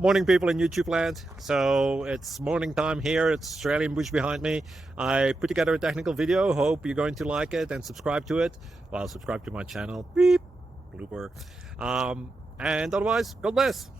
Morning, people in YouTube land. So it's morning time here. It's Australian bush behind me. I put together a technical video. Hope you're going to like it and subscribe to it. Well, subscribe to my channel. Beep. Blooper. And otherwise, God bless.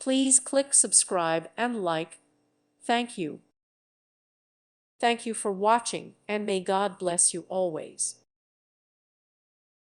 Please click subscribe and like. Thank you. Thank you for watching, and may God bless you always.